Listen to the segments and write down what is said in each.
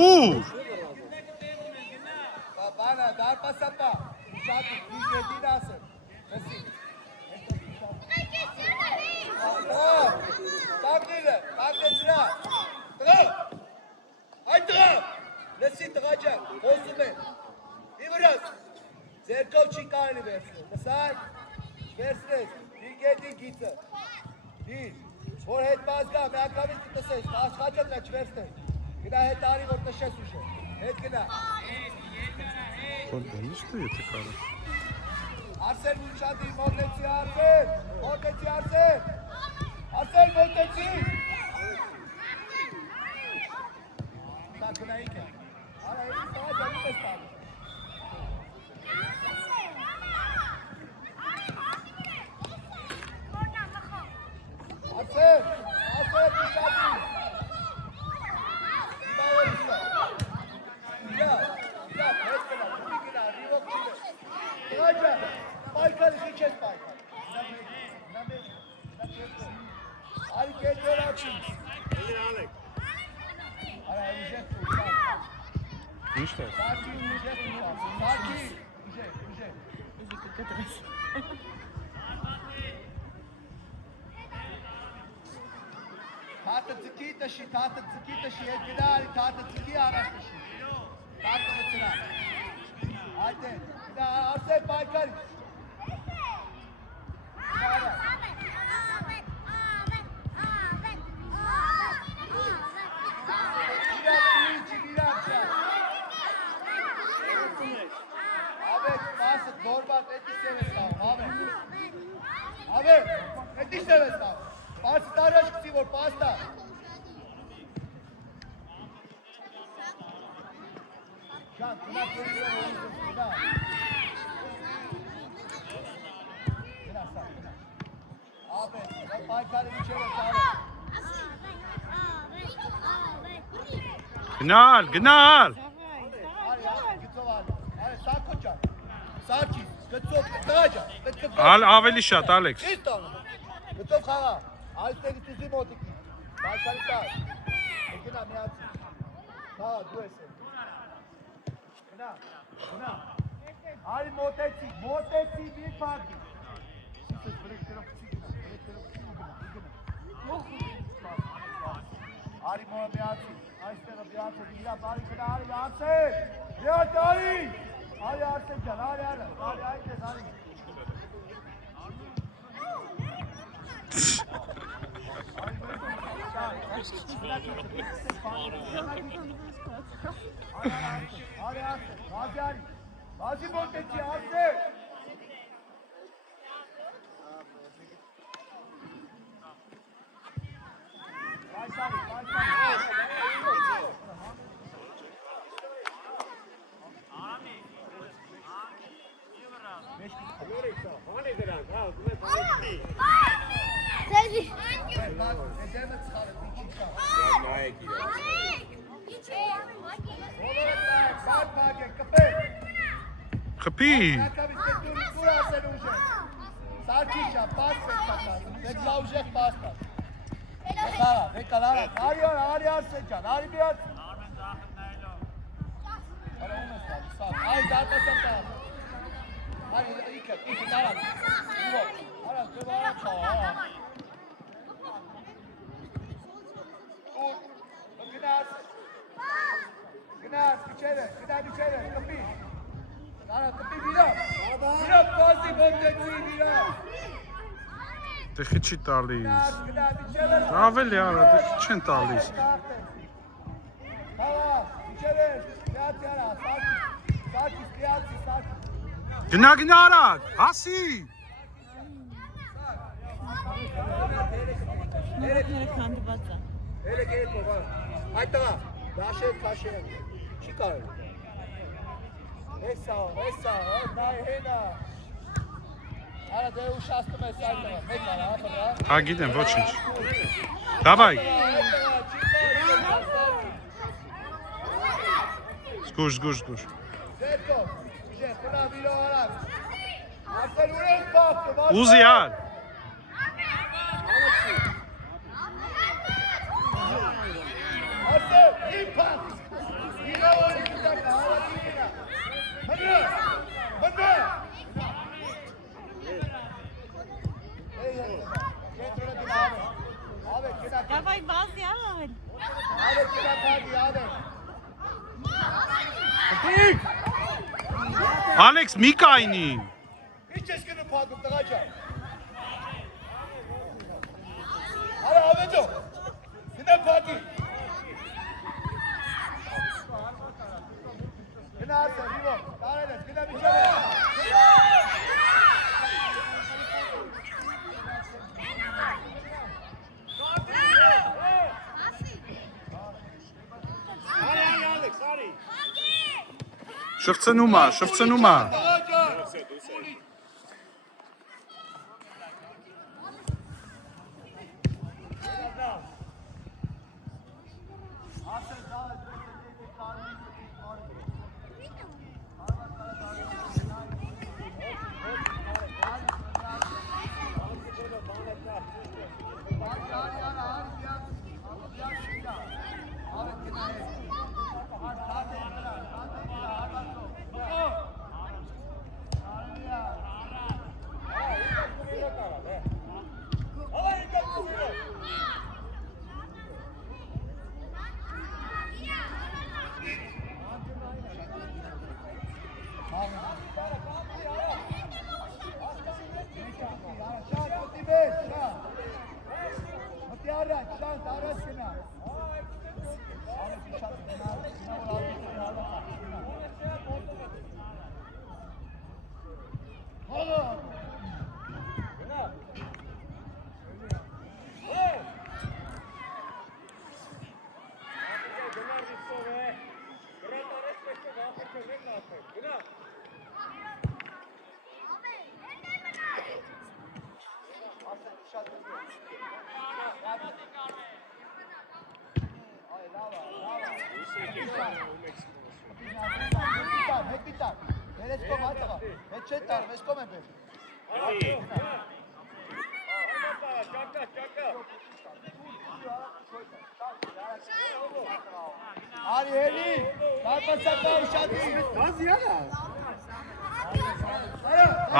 Ուր։ Բանա, դարպասապա, շատի, դիժետին ասր, լսի։ Տակնիրը, տակնեցրա, տղա, այդ տղա, լսի տղա ջան, խոսում են, իվրաս, ձերքով չի կարելի վերցնել, լսայ, վերցնես, դիգետին գիծը, դիր, որ հետ բազգա, միակամից կտսես, աշխաճակնա չվերցնես, գնա հետ արի, որ տշես ուշը, հետ գնա։ Ինչ դու եթե կարը։ Արսեն ուշադի, մոտեցի Արսեն, մոտեցի Արսեն, Արսեն մոտեցի։ Դա գնայիք է, արա էլիս տղա ջանի պես տալի։ Արսեն, Արսեն ուշադի։ Պայքարը քիչ ես պայքար։ Արի կետոր աչի։ Արա ուժեք ուժակ։ Ինչ է։ Սարքի ուժեք ուժակ։ Սարքի ուժեք։ Թատը ձկի տշի, հետ գնա արի թատը ձկի առաջ տշի։ Թատը վծրա։ Այդ է, արսեն պայքարի։ Գնալ։ Սարքի, գծով, տղա ջան, Ավելի շատ, Ալեքս։ Ինչ տանում, գծով խաղա, այստեղից ուզի մոտիկի, պայքարի տար, գնա միացի, խաղա, դու ես էլ, գնա, արի մոտեցի, մի պարդի, սիսես բրեկտերով կցի գնա, արի միացի, այստեղը միացի, իրա բարի գնա, արի միացել, արի Արսեն ջան, արի այդ ես, արի։ Արի Արսեն, բազի մոտեցի, Արսեն։ Խփի։ Սարքիչա, դեկլա ուժեղ պաստա։ Արի Արսեն ջան, արի միած։ Արի դատասապա։ Արի իքը դարան։ Արա դվարա չա։ Գնաց, իջերը, կպի։ Արա կպի վիրա պասի մոտեցի վիրա։ Դե խիչի տալիս։ Ավելի արա, դե խիչ են տալիս։ Հալա, իջերը, միացի արա, սարքի, սարքի։ Գնա արագ, հասի։ Երեք ով, այդ տղա, դաշեր, քաշեր, չի կարող։ Էսա, նայ հենա։ Արա դե ուշացնում ես այդ տղա, մեկ արա, ապրա։ Հա գիտեմ, ոչինչ։ Դավայ։ Զգուշ։ Ձերքով, իժեր, խնա վիրո արած։ Արսեն ուրենք բաղթում, Ուզի ալ։ Արսեն, իմ պաղթ։ Ալեքս մի կայնի։ Ինչ ես գնում փակում տղա ջան։ Արա ավեջո։ Գնա փակի։ Գնա ասա, հիվո, տարել ես, գնա միջև։ Շվցնում է։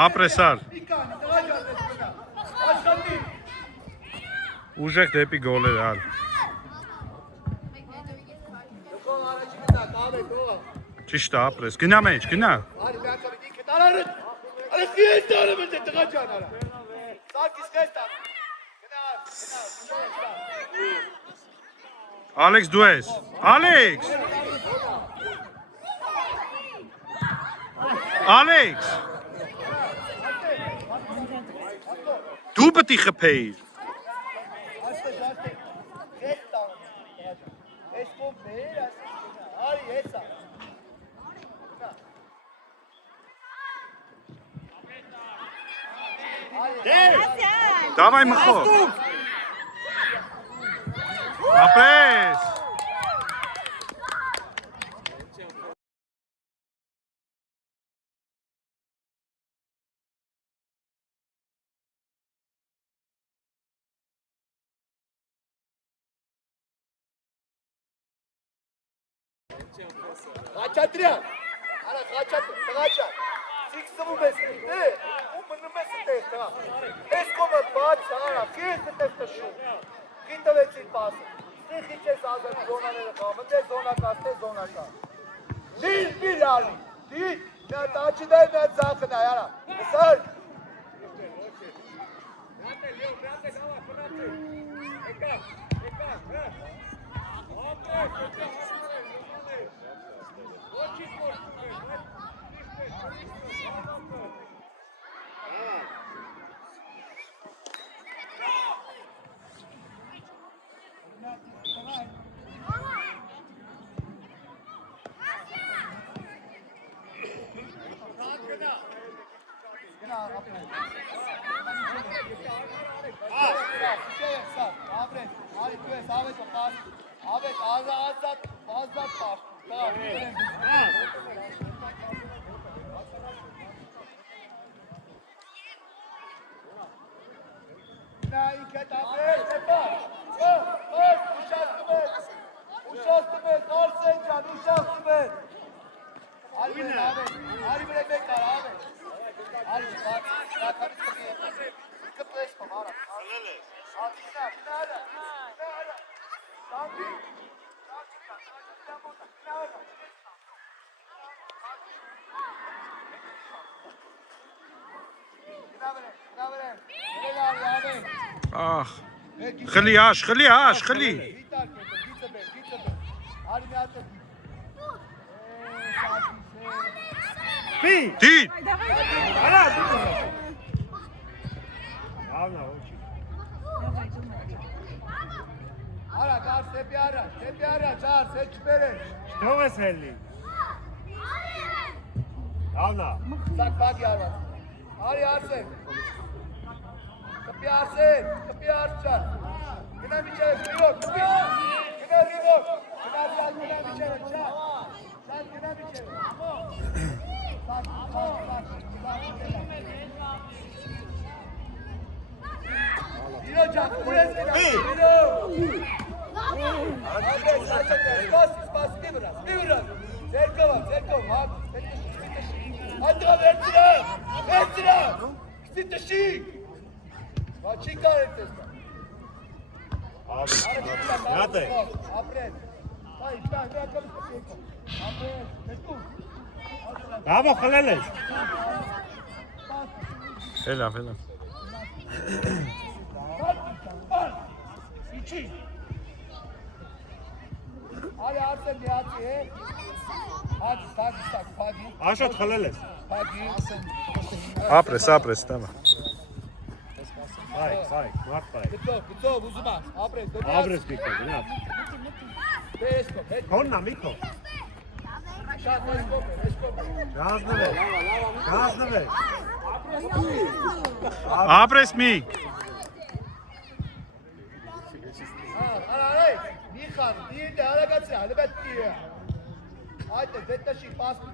Ապրեսար։ Ուժեղ դեպի գոլեր ալ։ Ճիշտ է, ապրես։ Գնա մեջ, գնա։ Ալեքս դու ես։ Ալեքս։ Ալեքս։ Դու պետք է խփեիր։ Давай, Махо. Апрес. Խաչատրյան, արա խաչատր, տղաչա, սիքսվում ես ու մնում ես տես տղա, ես կոմը բաց, արա, կես տես տշում, խին տվեցին պասը, ստեղ խիչ ես ազար զոնաները խամը, տես զոնակա, լիր ալի, դիտ, նա տաչի դայ նա ձախն այ, արա, նսար, Ախ, խլի հաշ, խլի հաշ, խլի։ Դիտ։ Արա, գար, սեպի արա, ճար, սետ չպերեր։ Չթող ես հելնի։ Լավնա։ Սակ բագի արված։ Արի արսեն։ Կպի արս ճար։ Գնա միջև, ռիվոր, կպի։ Գնա ռիվոր։ Գնա միջև, ճար։ Ճար, գնա միջև։ Իրո ճար, ուր ես գնա։ Իրո։ Սպասի, մի վրաս, ձերկով, անդրա վերցրա, կստի տշի, չի կարել տեսնա, Նատ է։ ապրեն, Դավո խլել ես։ Հելավ։ իչի, Արի արսեն միացի է, հագի, Աշոտ խլել ես։ հագի, Ապրես, տամա։ Սայ, մարդ պայ։ գծով, ուզում աս, ապրես, Աբրես պիկը, գնավ։ տեսքով, հետ, Կոննա միքո։ շատ էսկոպ է, Գազնվեր։ Ապրես մի։ Արայ, մի խան, դիրդը հարագացրի, հալբետ դիրը, այդ է, դետաշի, պասը,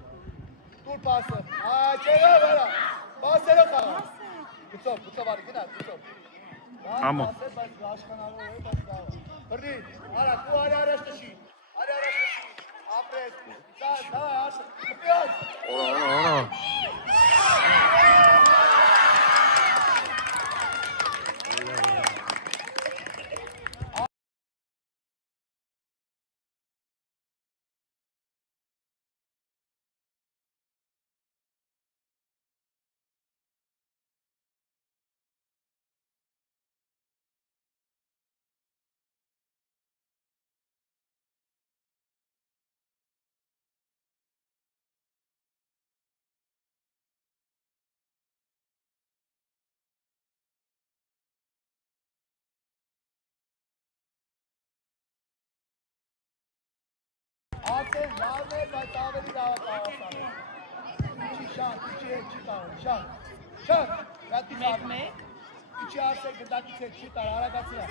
տուր պասը, չեղը վարա, պասերը խաղա, գծով, արի, գնա, գծով, Ամո։ բրդի, արա, կու արի արաշ տշի, ապրես, դա, ասը, կպիոտ, Օրա։ Ատեն լավն է, բայց ավելի լավ կաղասան է։ Իչի շատ, իչի հետ չի կարող, շատ, գատի շատ։ Իչի արսել գդակից հետ չի կարող, հարագացիա։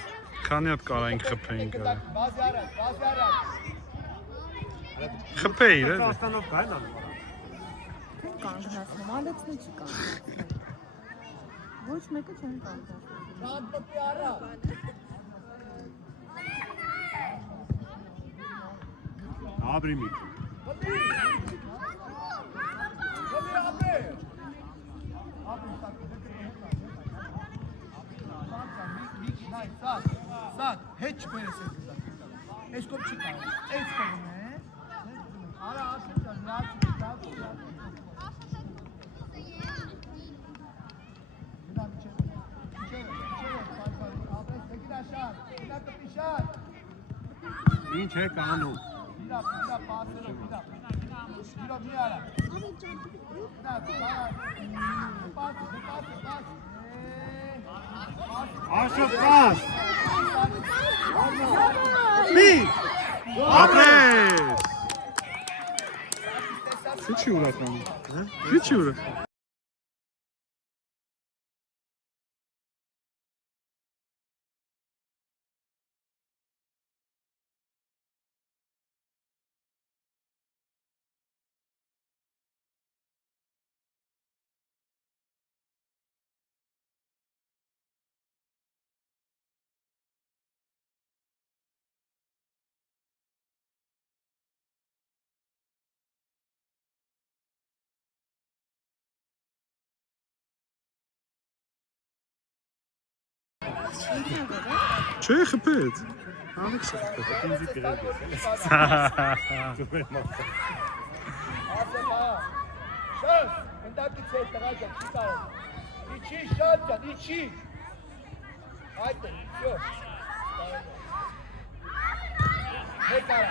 Քանի հատ կարայինք խփեինք։ Բազի առաջ։ Խփեի, է։ Ստանով կա են անում։ Կանգնացնում, ալեցնի չի կանգնացնում։ Ոչ մեկը չեն կանգնացնում։ Շատ պպի արա։ Աբրի միք։ Պպի ապե։ Ապե սակ, միքի նայ, սակ, հետ չպերես է գնդակ։ Ես կոպ չի կարող, ես կողում է։ Արա ասել ճար, միացի, Ինչ է կանում։ Mira, páselo, mira. Mira, mira. Աշոտ կաս։ Մի։ Ապրես։ Ինչի ուրականում։ Ինչի ուրա։ Չէ խփեց։ Ալեքսը խփեց։ Ինձի գրել ես։ Շան, ընդդակից հետ տղա ջան, չի կարող։ İçi Şamcan, içi. Haydi, yok. Mekara.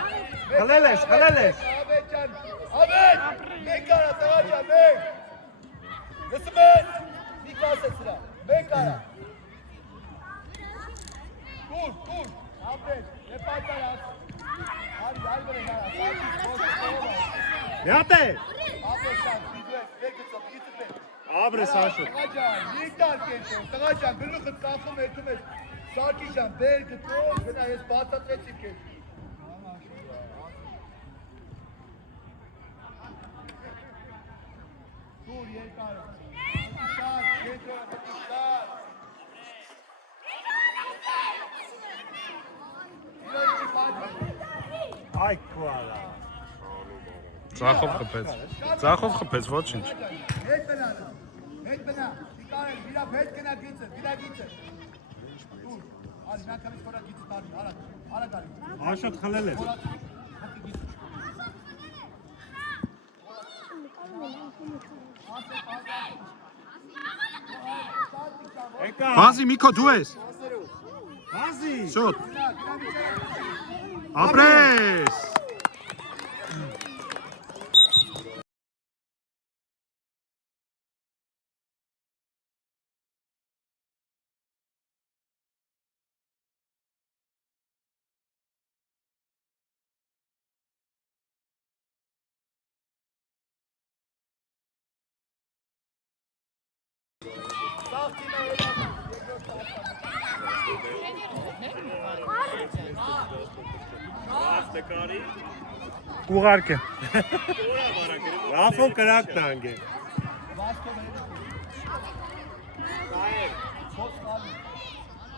Haleles, haleles. Ahmetcan. Ahmet. Mekara, Tağacan, Mek. Nasıl Mek? Mekara sıra. Mekara. Dur. Ahmet. Ne paylar? Hadi böyle ya. Jate! Ahmetcan, bekle çok. Gitme. Abre, Sašo. Tağacan, Niktan geçiyor. Tağacan, günlük kalkım etmez. Sakican, belki to, gına es batat reçip geçiyor. Dur yer kar. Atışlar, geçiyor atışlar. İleri bak. Ay koala. Ծախով խփեց։ Ծախով խփեց, ոչինչ։ Հետ բնա, դիկարել, վիրա հետ կնա գիծը, վիրա գիծը։ Դուր, արի, նա կամից կորա գիծը տարի, արա տարի։ Աշոտ խլելես։ Եկա։ Բազի Միքո դու ես։ Բազի։ Շոտ։ Ապրես։ Ուղարկե։ Լավով կրակ տանգ է։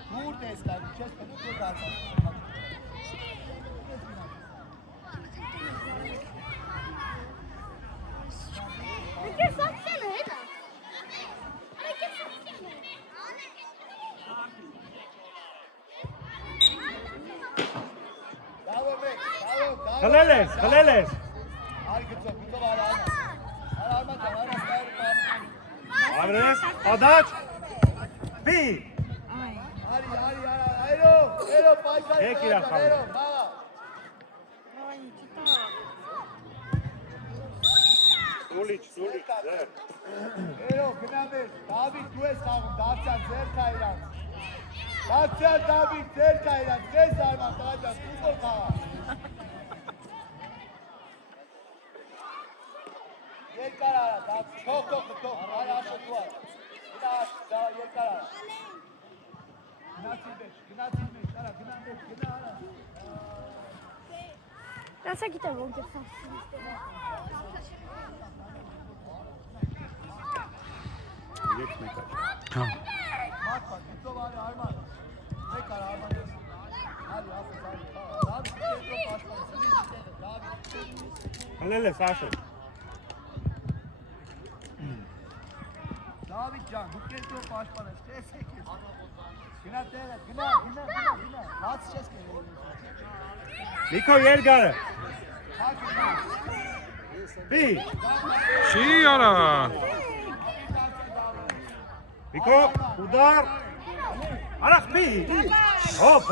Դուր տեսնալ, չես պետք է դարձալ։ Եկե սակսել է հետա։ Եկե սակսել է։ Դավո մեկ, դավո։ Խլելես, խլելես։ Արի գծով արա։ Արա ջան, Abrես, ադաչ։ Բի։ Արի, այրո, պայքարի։ Եկ իրա խաղը։ Այրո, մաղա։ Սուլիչ, ձեր։ Այրո, գնամես, Դավիթ դու ես խաղում, դարձյալ ձեր կա իրանց։ Դարձյալ Դավիթ ձեր կա իրանց, քեզ արման տղաճան, դու որ խաղա։ Երկար արա, դա թող, արա աշոտու արա։ Գնա երկար արա։ Գնացի մեջ, արա, գնա մեջ, գնա արա։ Դասա գիտեմ որ գեցա։ Եկ մեկա։ Հա։ Մատվա, գիտով արի արման։ Մեկ արա արման ես։ Արի, ասես, արի, Դավիթ կետով պաշպան, սնի դիտերը, Դավիթ։ Խլելես, Աշոտ։ Դավիթ ջան, դու կետով պաշպան ես, տեսեք ես։ Գնա տերը, գնա, հաց չես կերել։ Նիկո երկարը։ Բի։ Չի արա։ Նիկո, ուդար։ Արախ բի։ Հոպ։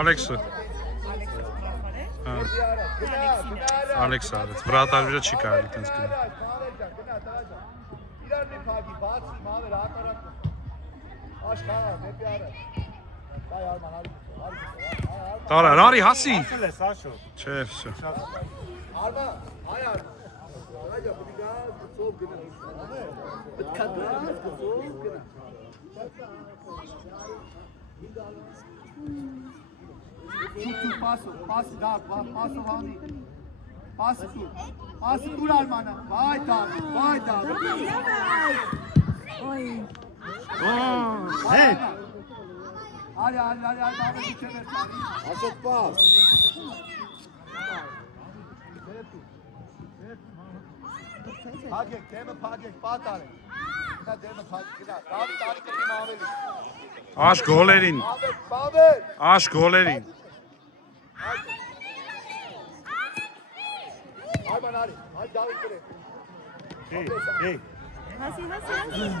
Ալեքսը։ Ալեքսը արեց։ Վրատարվիրա չի կարելի տենց գնա։ իրար մի փակի, բացի, մամեր, հատարակ աշխարհ, դեպի արա։ Դա արման, արի։ Տարա, արի հասի։ Ասելես, Աշոտ։ Չէ, վсё։ Արման, այ արման։ Ռաջա, պիտի գազ, գծով գնա։ Պետք է գազ, գծով գնա։ Շուտ պասը դար, պասը վանի։ Պասը դուր արմանը, վայ դար։ Հետ։ Արի, բավը դիչե մեր տանի։ Աշոտ պաս։ Փագեք, դեմը փագեք, պատ արեք։ Գնա դեմը փագեք, գնա, Դավիթ արի կտիմ ավելի։ Աշ գոլերին։ Բավեր։ Աշ գոլերին։ Hadi. Hadi daha yukarı. Hey, hey. Hasi, hasi, hasi.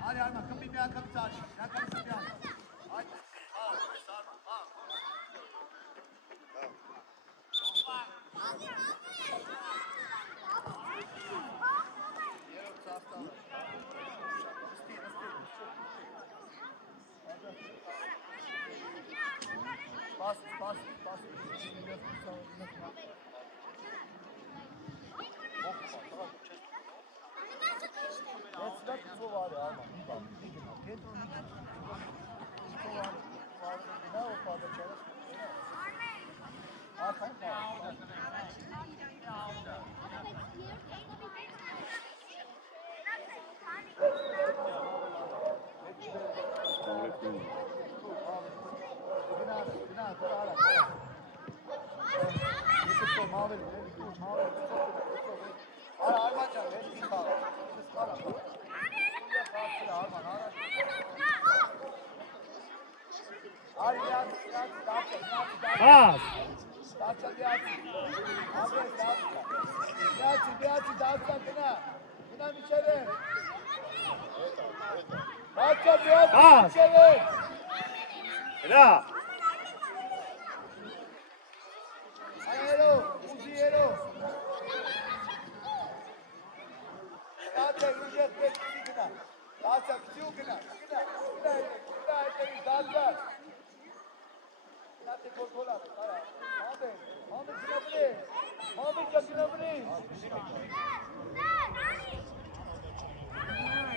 Hadi Arman, kapıyı bir ayakkabı taşı. Ayakkabısı bir ayakkabı. Hadi. Al, sarma, al. Bas. Pass. Pass. Bravo.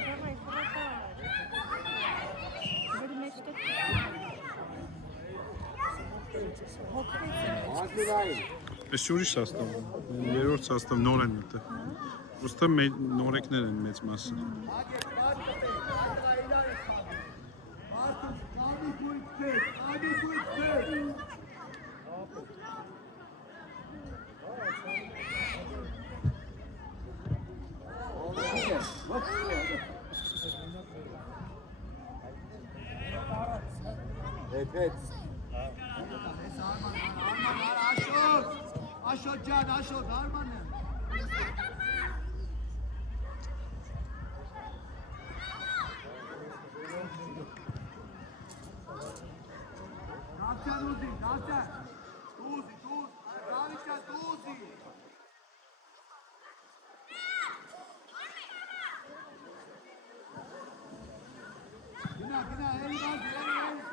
Давай, хватай. Говори, мечты. Այս ուրիշ սաստավ։ Երրորդ սաստավ նոր են մտը։ Ոստը նորեկներ են մեծ մասը։ Evet. Aşot can, aşot, Arman'ım. Nasıl Uzi, nasıl? Uzi, Ravica, Uzi. Bina, el gaz, el.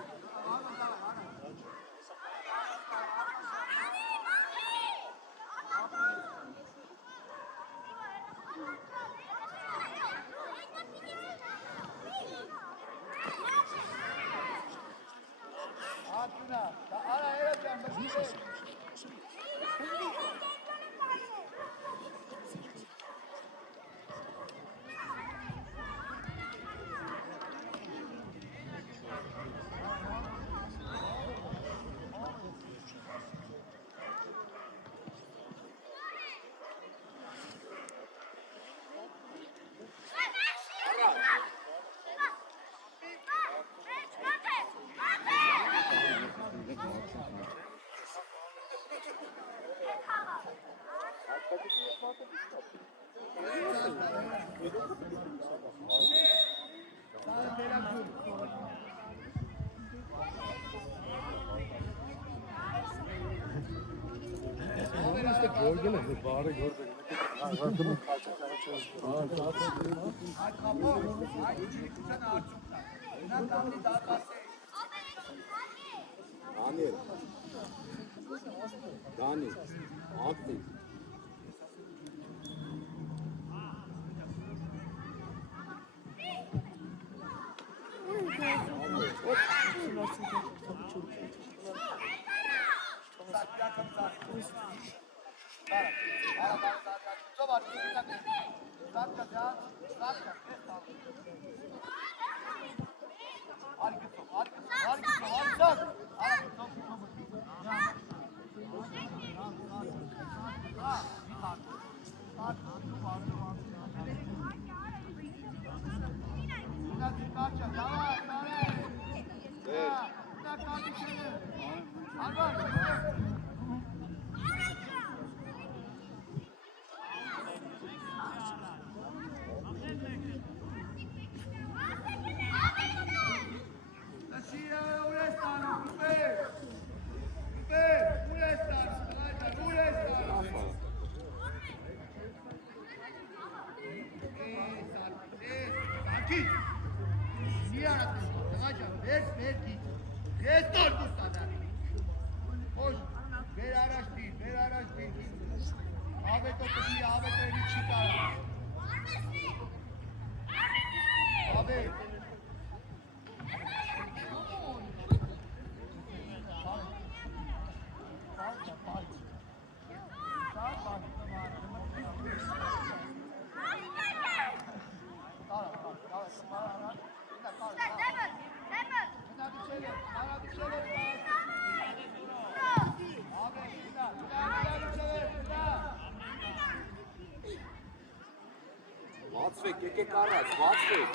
Daniel. Daniel. Aktif. Վացվեք, եկեք առաջ, վացվեք։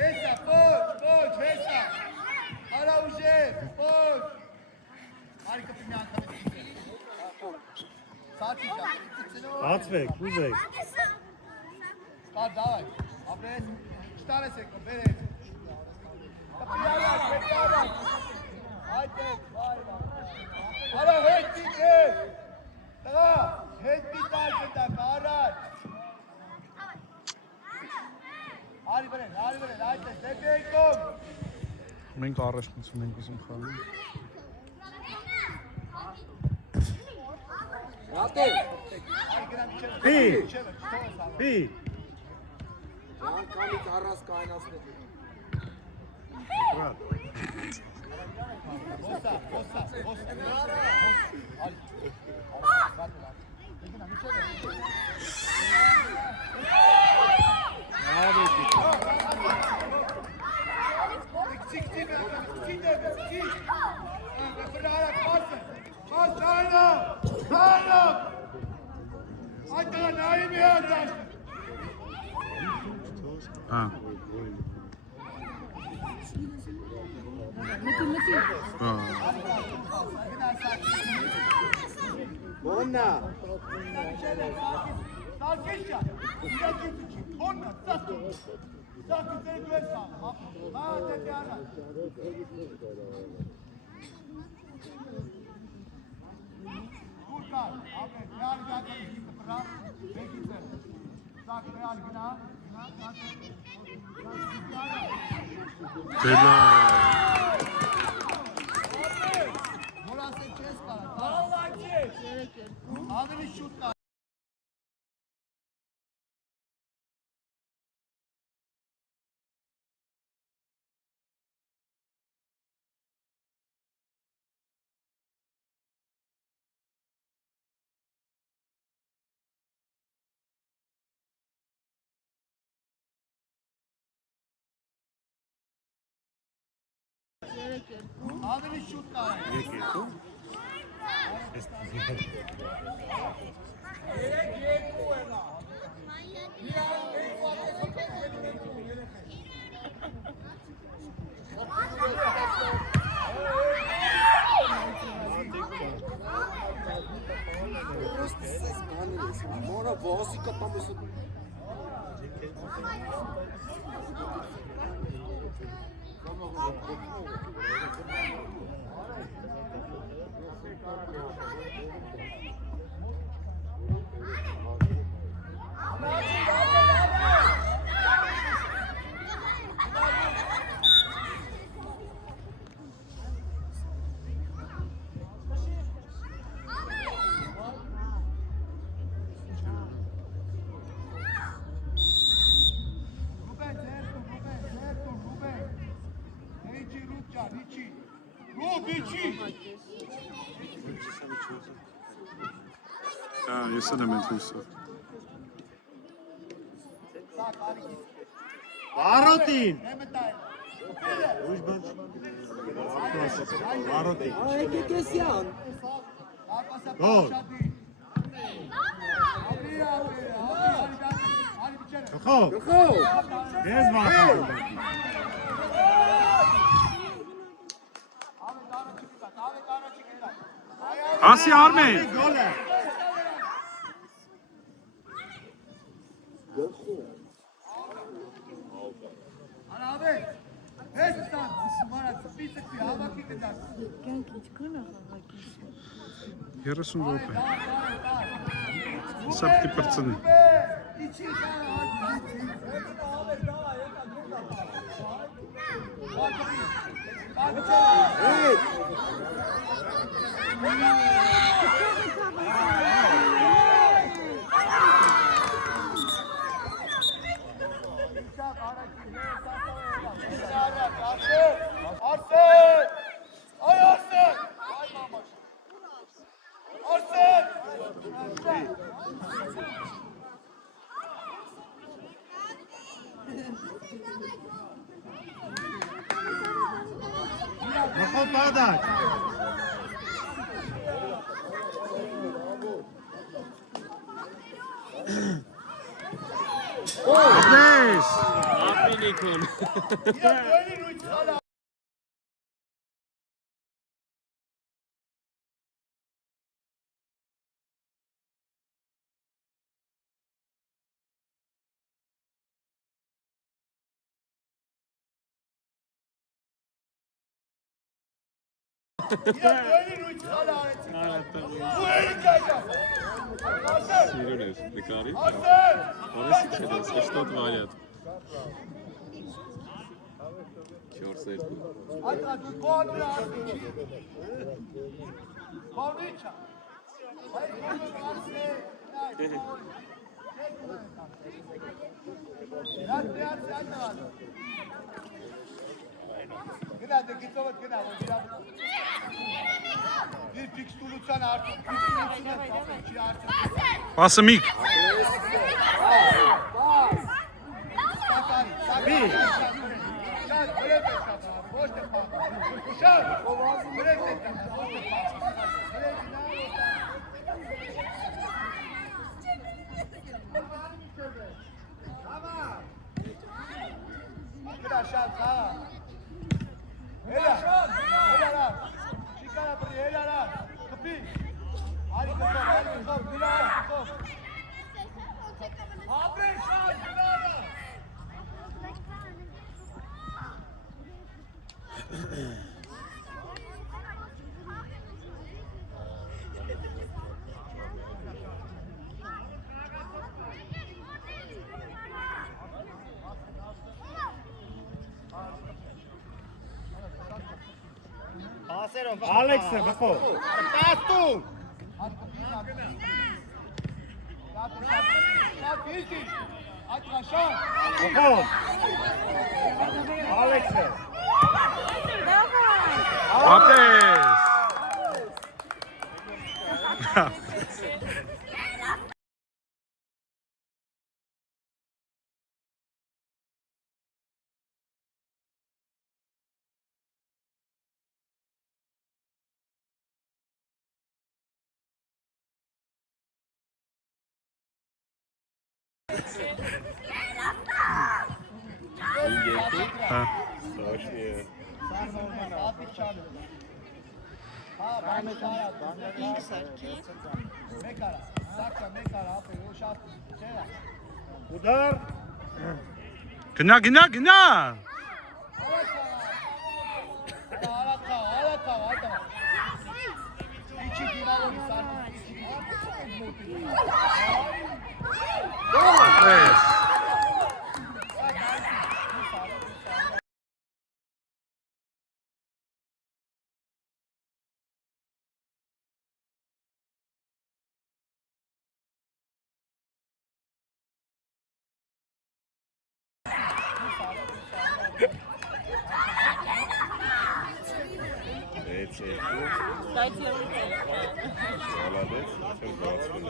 Հեսա, ոչ, հեսա։ Արա ուժեր, ոչ։ Արիկը պիմի անգամից ինքեր։ Սաչի շա, Բացվեք, ուզեք։ Ստար, դավայ, ապրես, չտարես եկը, բերես։ Կպիարակ, կպիարակ։ Այդեք, վայ, վայ։ Արա հետ դիտես։ Տղա, հետ դիտար գտակ, առաջ։ Արի բրեն, այդեք, դեպի եկում։ Մենք առաջնություն ենք ուզում խաղալ։ Հատել։ Պի։ Պի։ Անկամից առած կայնասնեք։ Ոստա։ Բոննա։ Սարկեշկա, իրակետիչի, բոննա, սարկը ձեր դու ես սան, մա դեպի առաջ։ Դուր կար, ապեր, ռեալ գատերի գիտը պրավ, բեկի ձեր։ Սակ ռեալ գնա, Տելա։ Մորասել չես կարա, ավելի շուտ կար։ Ավելի շուտ կար։ Եկեք։ Մորա վազիկը տամ ես Ես եմ ընդհանրը։ Վարոտին։ Ուրիշ բան։ Վարոտին։ Գոլ։ Գխով։ Ես վախում։ Ասի Արմեն։ Գոլ է։ Կյանք ինչքան է խաղակի։ 30 րոպե։ Սա պիտի պրծնի։ Գխով բադակ։ Ապնես։ Ապինիկոն։ Սիրուն էր, նկարի։ Որես իչել ես, հեշտոտ վարյատ։ 4 Պասմիկ։ Ալեքսը գխով։ Տաստու։ Գխով։ Ալեքսը։ Ապնես։ Հա։ Սաշնի է։ Ուդար։ Գնա։ Ապնես։ Էցե։ Դայցի Մալադեց, չեմ զորացվել։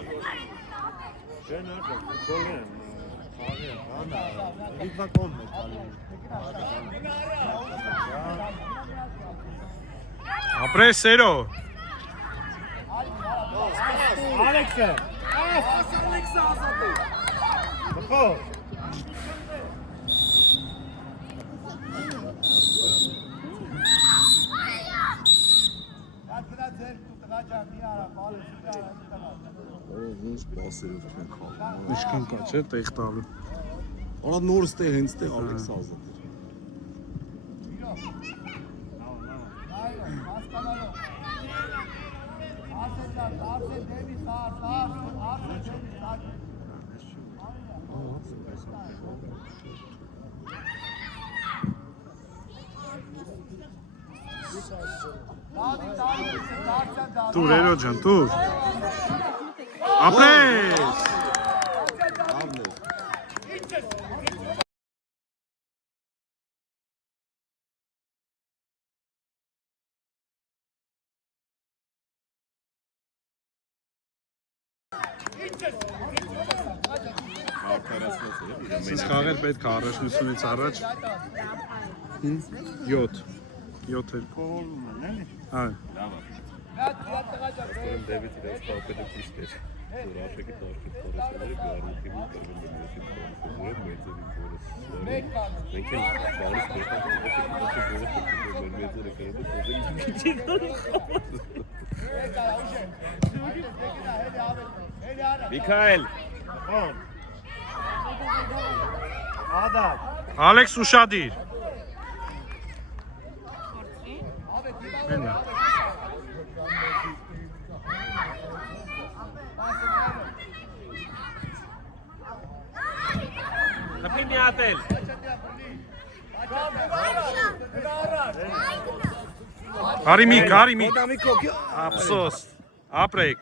Չեն ակը, գոլեն։ Լիգվա կոմ է տալու։ Ապրես սերո։ Ալեքսը։ Ալեքսը ազատ է։ Բխով։ Ոնց պասերով չեն խաղում։ Ինչքան կա չէ տեղ տալու։ Արա նորս տեղ հենց տեղ Ալեքսը ազատ էր։ Տուր երո ջան, տուր։ Ապրես։ Իսկ խաղեր պետք է առաջնությունից առաջ 7 7 Կողում են, էլի։ այ Այսօր Դեվիդ իրաց տապերը ճիշտ էր։ Որ աշակի տաշկի փորձները գարունքի ու կրվելների փորձները մեծերի փորձ։ Մենք էլ շարժ պետք է Միքայել Բխով։ Ադակ։ Ալեքս ուշադիր։ Մենա։ Նպի միատել։ Արիմիկ, արիմիկ։ Ափսոս։ Ապրեք։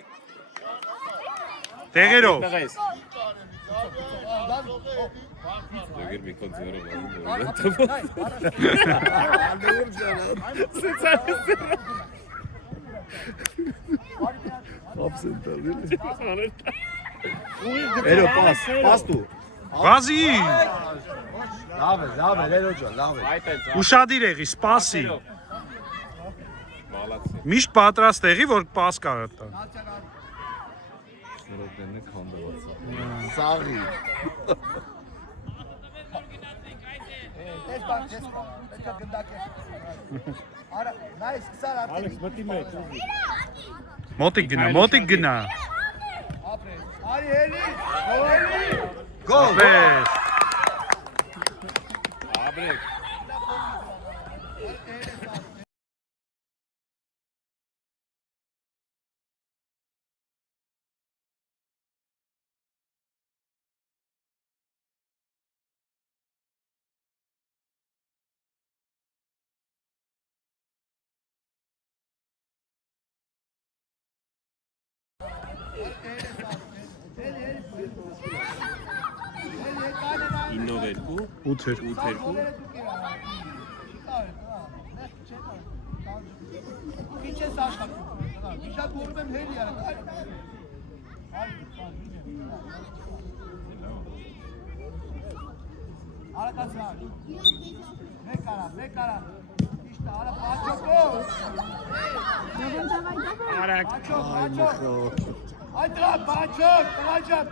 Տեղերով։ Ոգեր մի քան ձեռը Էրո պաս դու։ Վազի։ Լավ է, լերո ջան, լավ է։ Ուշադիր եղի, սպասի։ Մալացի։ Միշտ պատրաստ եղի, որ պաս կարա տա։ Սրոտենը քանդված։ Սաղի։ Տես բան, պետք է գնդակես։ Արա, նայ սկսար արդեն։ Ալեքս մտի մեջ, ուզի։ Մոտիկ գնա։ Ապրես։ Արի էլի, էլի։ Գոլ։ Ապրես։ Աբրեք։ Իննովերկու 8 8-2 Ինչ ես աշխատում։ Իշակ որում եմ հելի արա։ Արա կացար։ Մեկ արա։ Իշտա, արա պաչոկո։ Արակ։ Այդ դրա պաչոկ, պաչոկ։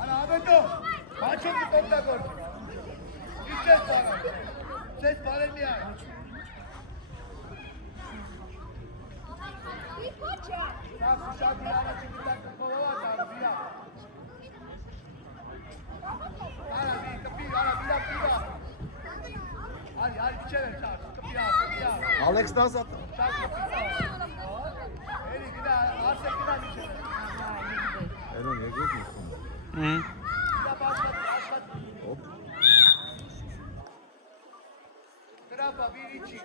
Արա ավետո, պաչոկը տոմտագոր։ Ինչ ես բանը։ Ձեզ բանել մի այ։ Սա խուշակի առաջի գիտակ կողովա տարը, վիրա։ Արա մի, կպի, արա վիրա։ Արի, քիչեր են շարժ, կպի ա։ Ալեքսն ազատ։ Էլի գնա, արսեք գնա միջեր։ Էրոն եկեք մի խոմ։ Գնա բաշխատ։ Տրապա, վիրիչի։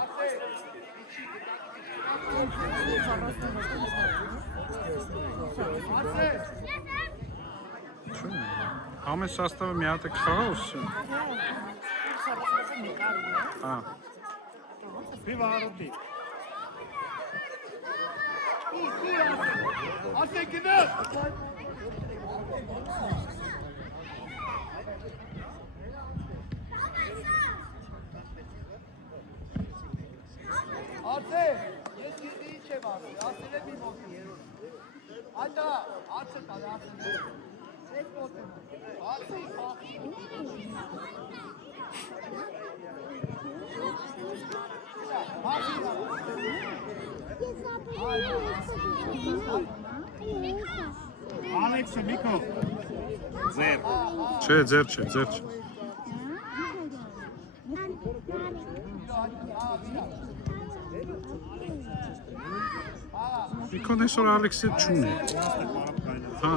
Արսեք, իչի, Արսեք։ Ամեն սաստավը մի հատ է կխաղա ուսում։ Հա։ Պիվարոտի։ Ասեք գնա։ Արծե, ես գիտի ինչ եմ ասել, ասել եմ իմ ոտի երորը։ Այդա, արծը տալ, ասել եմ։ Ես ոտ եմ, արծի, խախի։ Ալեքսը Միկո։ Ձեր։ Չէ, ձեր չէ։ Միկոն այսօր Ալեքսը չունի։ Հա։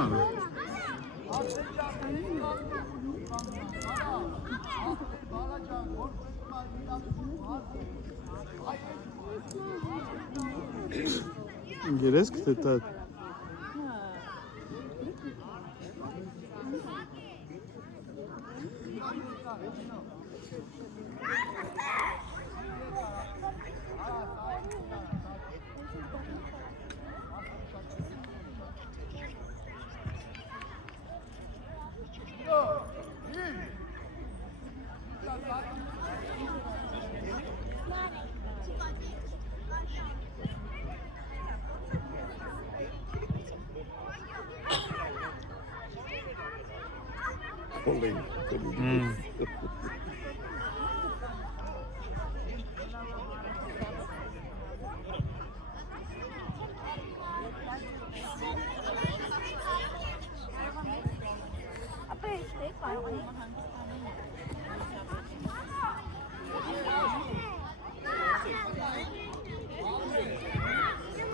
Երես կտետա։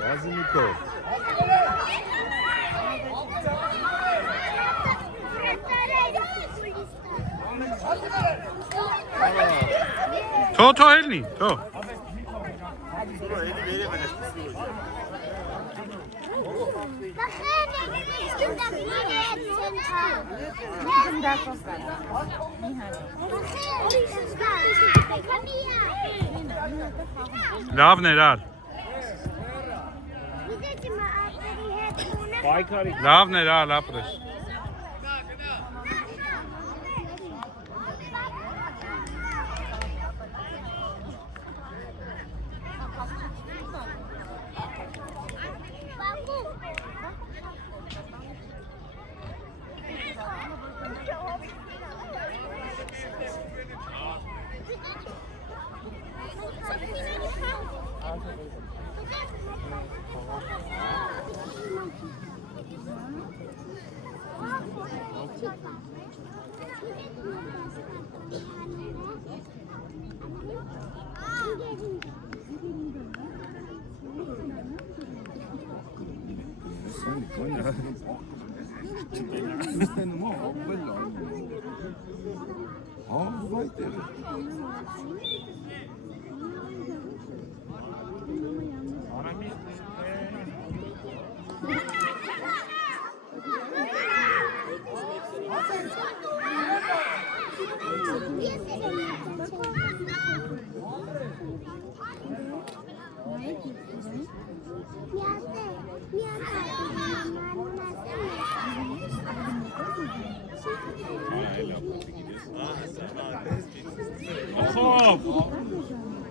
Razı Miko. Թո ելնի, թո։ Լավն էր ար։ Պայքարի։ Լավն էր ար, ապրես։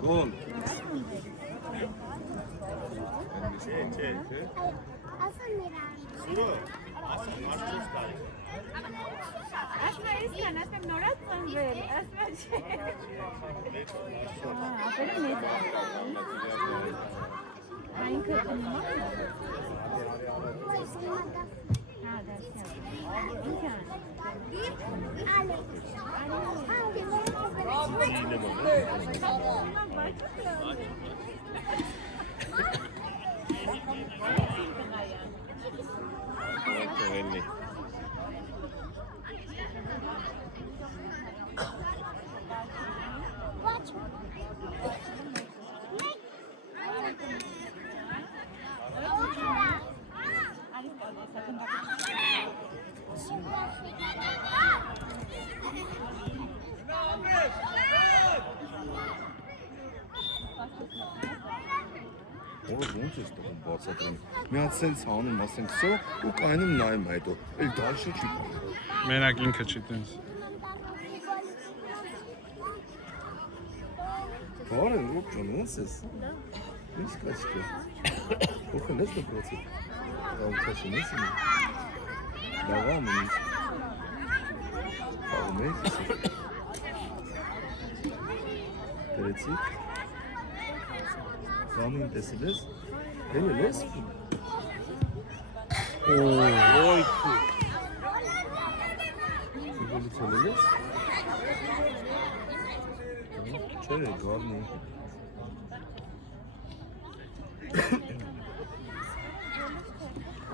Gol. Որը ոնց ես տղում բացատրեմ։ Մի հատ սենց անում, ասենք սո, ու կայնում նայում հետո։ Էլ դալշը չի կայնում։ Մենակ ինքը չի տենց։ Բարը, Ռոբ ջան, ոնց ես։ Ինչ կացկը։ Ոխն ես դպրոցի։ Աղթաշին ես իմ։ Լավ ամեն ինչ։ Աղում ես։ Գրեցիք։ Զամին տեսել ես։ Հելել ես։ Ոյ քու։ Ուղղակի ցոլել ես։ Չէ, գարնի։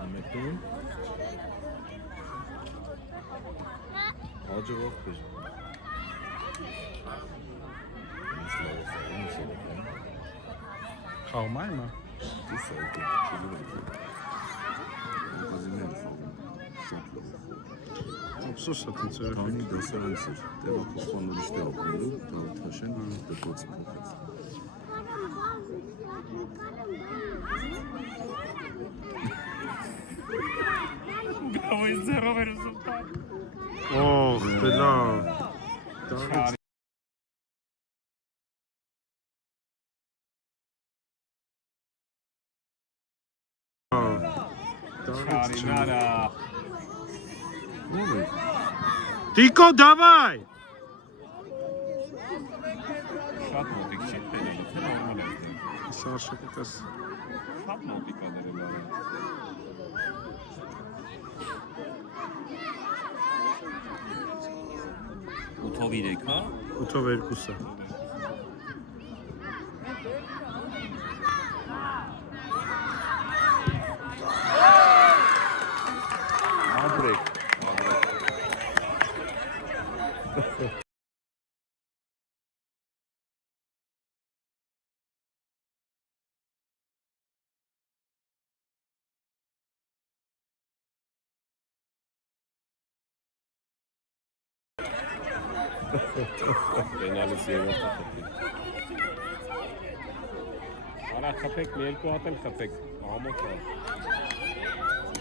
Ամետում։ Աջողող բեր։ Խաղում այ մա։ Դիս այդ Ափսոս է տենց երեխա։ Քանի դասարանից էր, տեղափոխման ուրիշ տեղ ապրելու, Թաշեն դպրոցի փոխեց։ Bravo, è zero per risultato. Օհ, դե լավ։ Marinara. Տիկո, դավայ։ Շատ մոտիկ չի տենալից, նորմալ է դեմ։ Սարշակը կաս։ Շատ մոտիկ է դերել արել։ Ութով 3, հա։ 8-ով 2-ը։ Աբրեք։ Պենալից երրորդը խփի։ Արա խփեք, մի երկու հատ էլ խփեք։ Ամոթ է։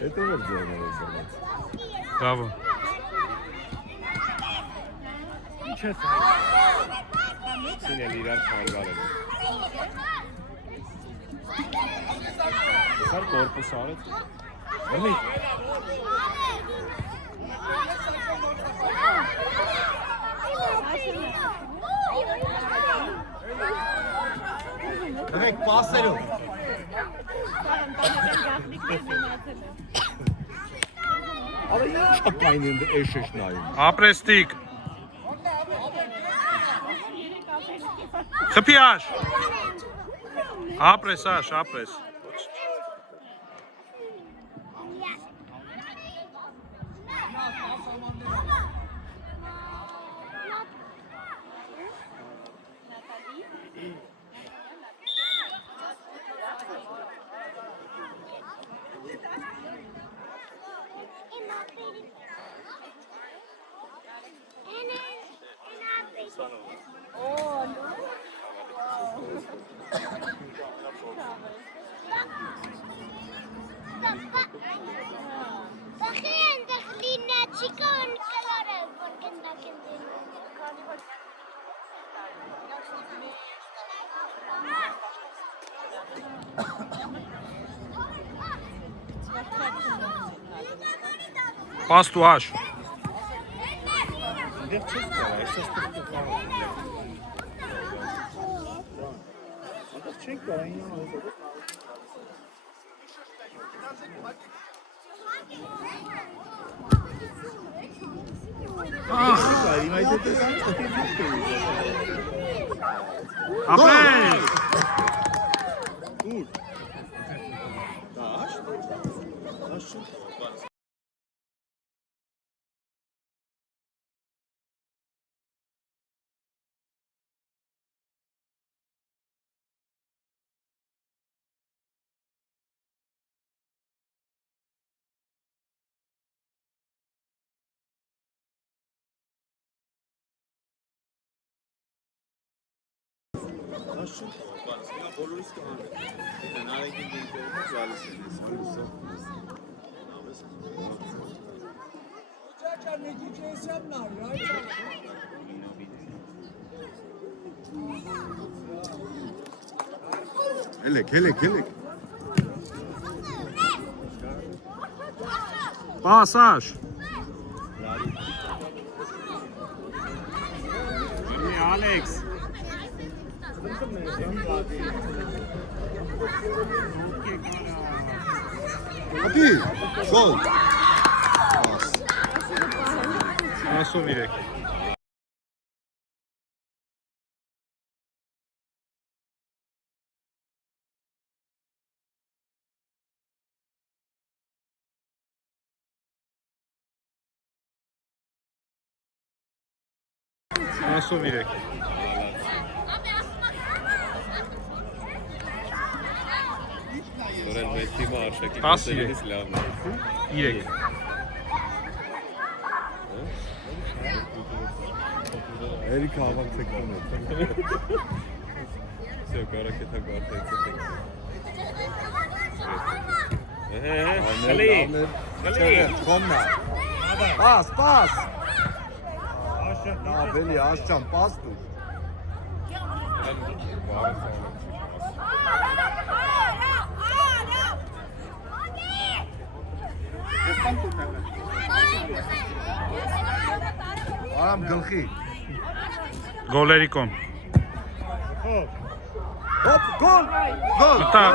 Հետո որ ձեռները զանաց։ Բրավո։ Ինչ ես այ։ Սինել իրար խանգարել։ Սար կորպուս արեց։ Որի։ Դրեք պասերով։ Արա ինչ ապայնին դե էշեշ նայում։ Ապրեստիկ։ Խփի աշ։ Ապրես աշ, ապրես։ Պաստու աշ։ Դեռ չես կարա, ես ստուգ կարող։ Անդր չենք կարա ինը։ Ապրես։ Հելեք։ Պասաշ։ Ալեքս։ Ապի, գոլ։ 43 43 Որեն մեծ թիմը արշակի 13 լավն է։ 3 Երիքը ավակ թեկտում է։ Всё, կարակեթա գարտեցեք։ Խլի։ Կոննա։ Պաս։ Բելի, աշճան, պաս դու։ Արամ գլխի։ Գոլերի կոն Հոպ, գոլ։ Մտա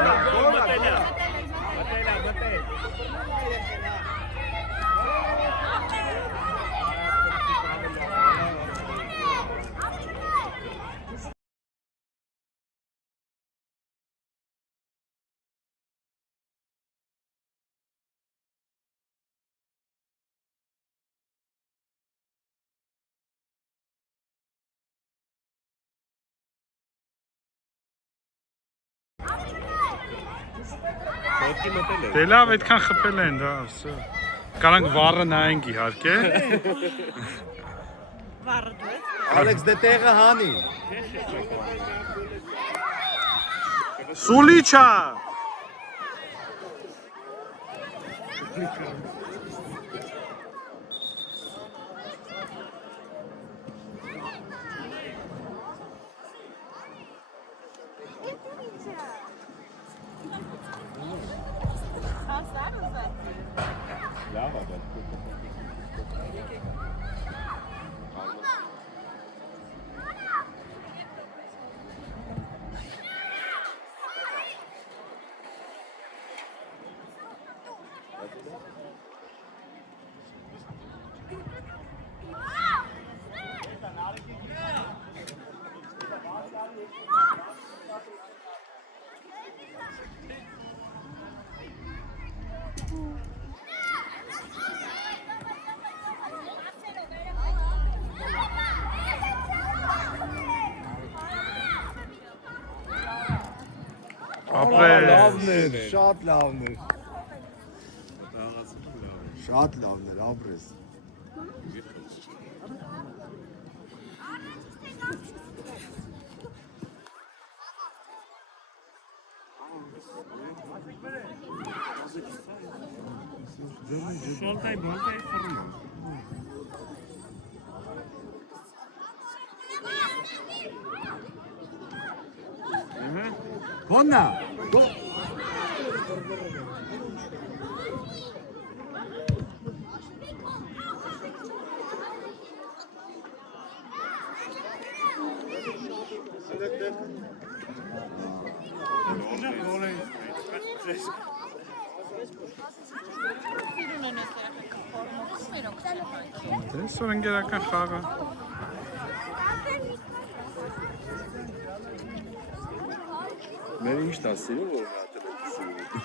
Ոտքի մտել է։ Դե լավ, այդքան խփել են, դա, վсё։ Կարանք վառը նայենք իհարկե։ Ալեքս դե տեղը հանի։ Սուլիչա։ Լավ է դա։ Ապրես։ Շատ լավն էր։ Շատ լավն էր, ապրես։ Շոլտայ բոլտայ ֆորմա։ Կոննա։ Գոլ։ Դες օրենգերական խաղը։ Մեր ինչ տասիրում որ հատել եք սիրում։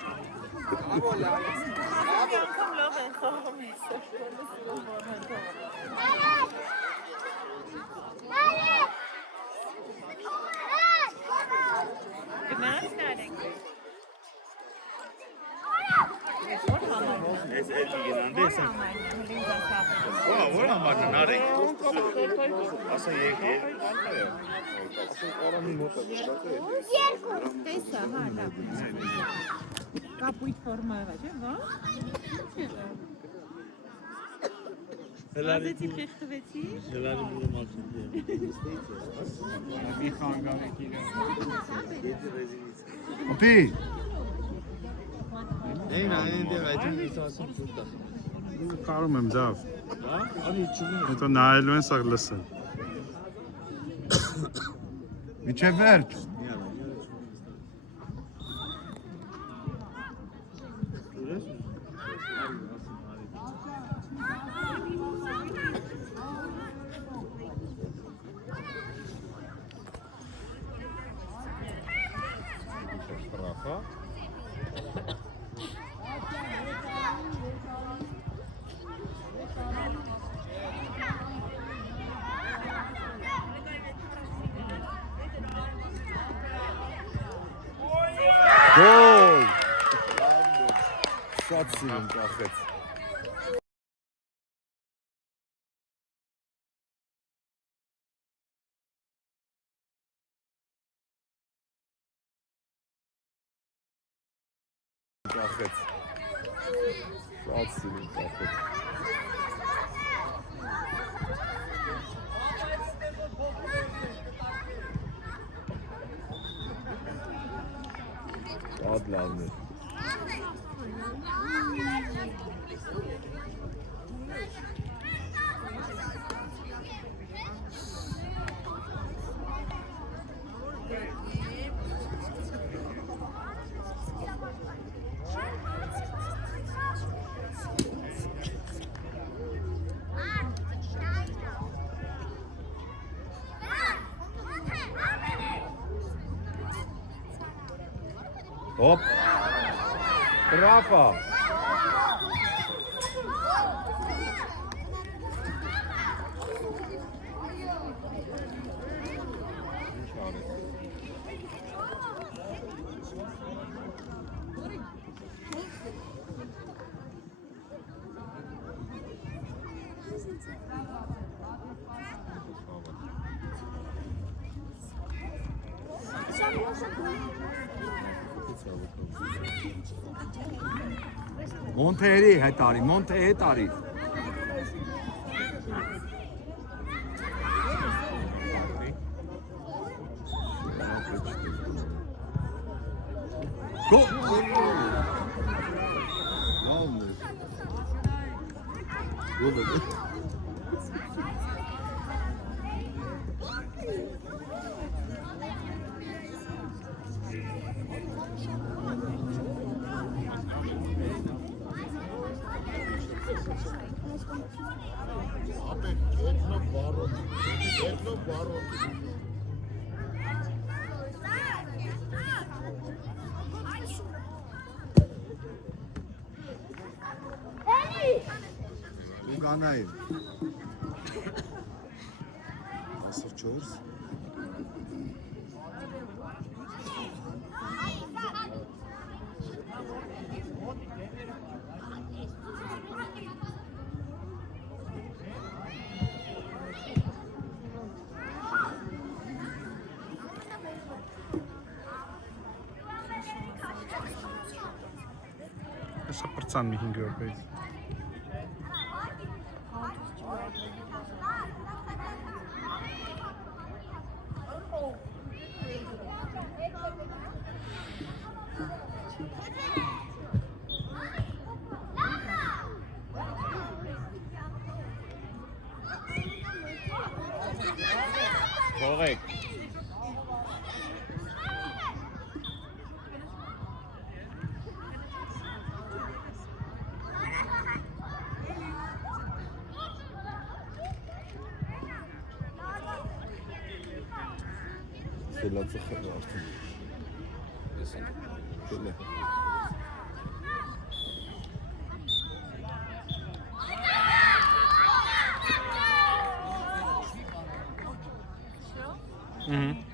Այս էլի գնանդ ես։ Որ համարն արեք։ Ասա եկե։ Տեսա, հա, լավ։ Կապույտ ֆորմայով է, չէ՞, ո՞չ։ Հլարեցի խեղտվեցի։ Հլարի բուրը մաշին։ Մի խանգարեք իրար։ Ապի։ Այն դեր այդին ասում դուտա։ Կարում եմ ձավ։ Հա, անի չունի։ Հետո նայելու են սա լսեն։ Միջև վերջ։ Գոլ։ Շատ սիրուն կախեց։ Կախեց։ Շատ սիրուն կախեց։ Շատ լավն է։ Հոպ։ Տրաֆա։ Մոնթեերի հետ արի, Մոնթե հետ արի։ Գոլ։ Գոլ։ Ուգանայի։ 14 Հեսա պրծան մի 5 րոպեից։ Թողեք։ Սելացը խեղը արդեն։ Սելը։ Ահա։